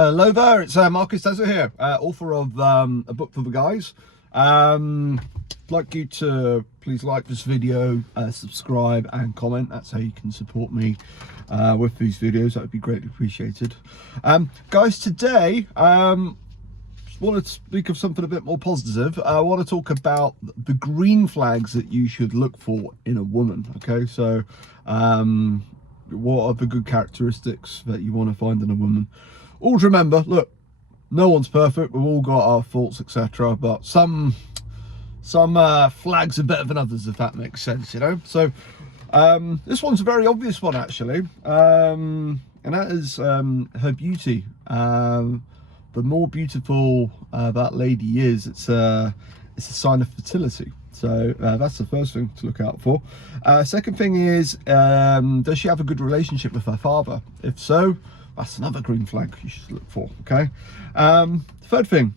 Hello there, it's Marcusdezza here, author of a book for the guys. I'd like you to please like this video, subscribe and comment. That's how you can support me with these videos. That would be greatly appreciated. Guys, today I want to speak of something a bit more positive. I want to talk about the green flags that you should look for in a woman. Okay, so what are the good characteristics that you want to find in a woman? Always remember, look, no one's perfect. We've all got our faults, etc. But some flags are better than others, if that makes sense, you know. So this one's a very obvious one, actually, and that is her beauty. The more beautiful that lady is, it's a sign of fertility. So that's the first thing to look out for. Second thing is, does she have a good relationship with her father? If so, that's another green flag you should look for. Okay. Third thing,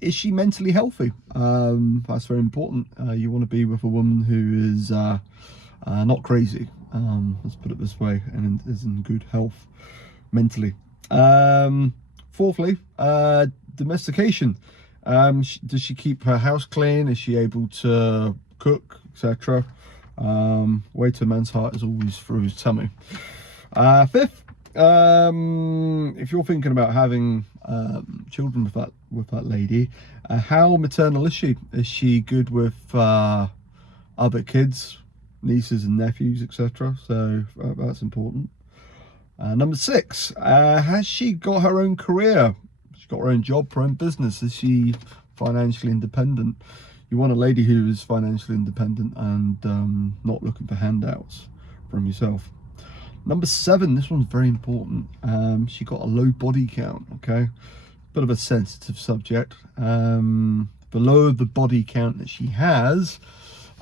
is she mentally healthy? That's very important. You want to be with a woman who is not crazy, let's put it this way, and is in good health mentally. Fourthly, domestication. Does she keep her house clean? Is she able to cook, etc.? Way to a man's heart is always through his tummy. Fifth, if you're thinking about having children with that lady, how maternal is she? Is she good with other kids, nieces and nephews, etc.? So that's important. Number six, has she got her own career? She's got her own job, her own business. Is she financially independent? You want a lady who is financially independent and not looking for handouts from yourself. Number seven, this one's very important. She got a low body count. Okay, bit of a sensitive subject. The lower the body count that she has,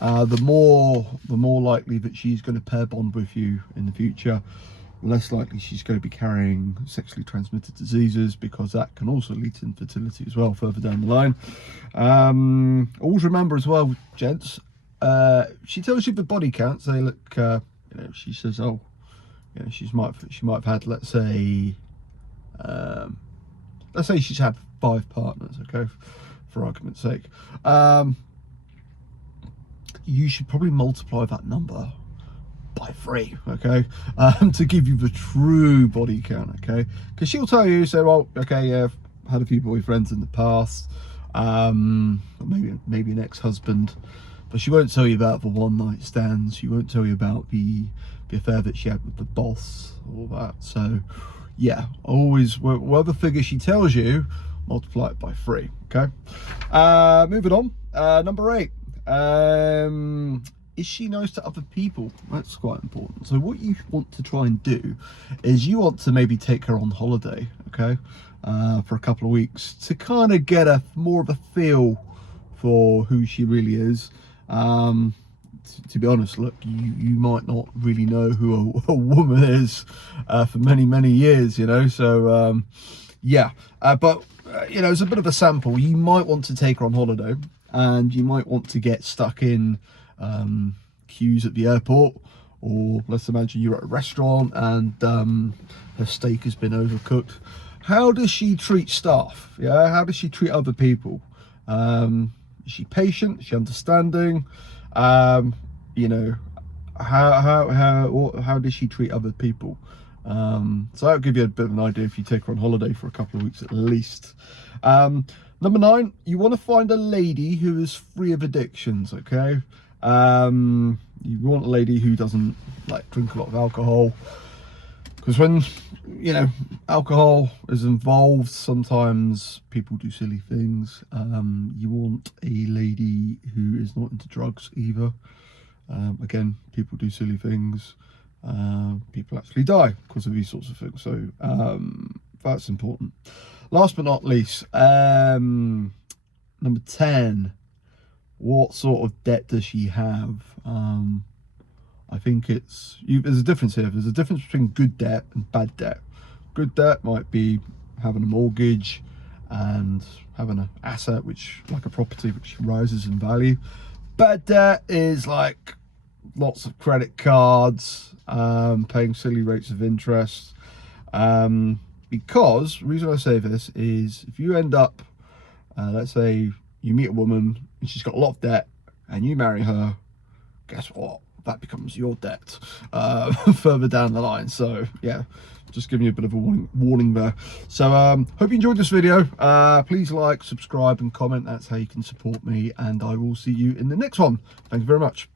the more likely that she's going to pair bond with you in the future. Less likely she's going to be carrying sexually transmitted diseases, because that can also lead to infertility as well further down the line. Always remember as well, gents, she tells you the body count. Say, look, you know, she says, oh, you know, she might have had, let's say she's had 5 partners, okay, for argument's sake. You should probably multiply that number by 3, okay, to give you the true body count, okay, because she'll tell you, say, well, okay, yeah, I've had a few boyfriends in the past, maybe an ex-husband, but she won't tell you about the one-night stands. She won't tell you about the affair that she had with the boss, all that. So yeah, always, whatever figure she tells you, multiply it by 3, okay. Moving on. Number 8, is she nice to other people? That's quite important. So what you want to try and do is you want to maybe take her on holiday, okay, for a couple of weeks, to kind of get more of a feel for who she really is. To be honest, look, you might not really know who a woman is for many years, you know. So yeah, but you know, as a bit of a sample, you might want to take her on holiday, and you might want to get stuck in queues at the airport, or let's imagine you're at a restaurant and her steak has been overcooked. How does she treat staff? Yeah, how does she treat other people? Is she patient? Is she understanding? You know, how does she treat other people? So that'll give you a bit of an idea if you take her on holiday for a couple of weeks at least. Number 9, you want to find a lady who is free of addictions, okay? You want a lady who doesn't like drink a lot of alcohol, because when, you know, alcohol is involved, sometimes people do silly things. You want a lady who is not into drugs either. Again, people do silly things. People actually die because of these sorts of things. So that's important. Last but not least, number 10, what sort of debt does she have? I think there's a difference here. There's a difference between good debt and bad debt. Good debt might be having a mortgage and having an asset, which, like a property, which rises in value. Bad debt is like lots of credit cards, paying silly rates of interest, Because the reason I say this is if you end up, let's say you meet a woman and she's got a lot of debt and you marry her, guess what? That becomes your debt further down the line. So yeah, just giving you a bit of a warning there. So hope you enjoyed this video. Please like, subscribe and comment. That's how you can support me, and I will see you in the next one. Thank you very much.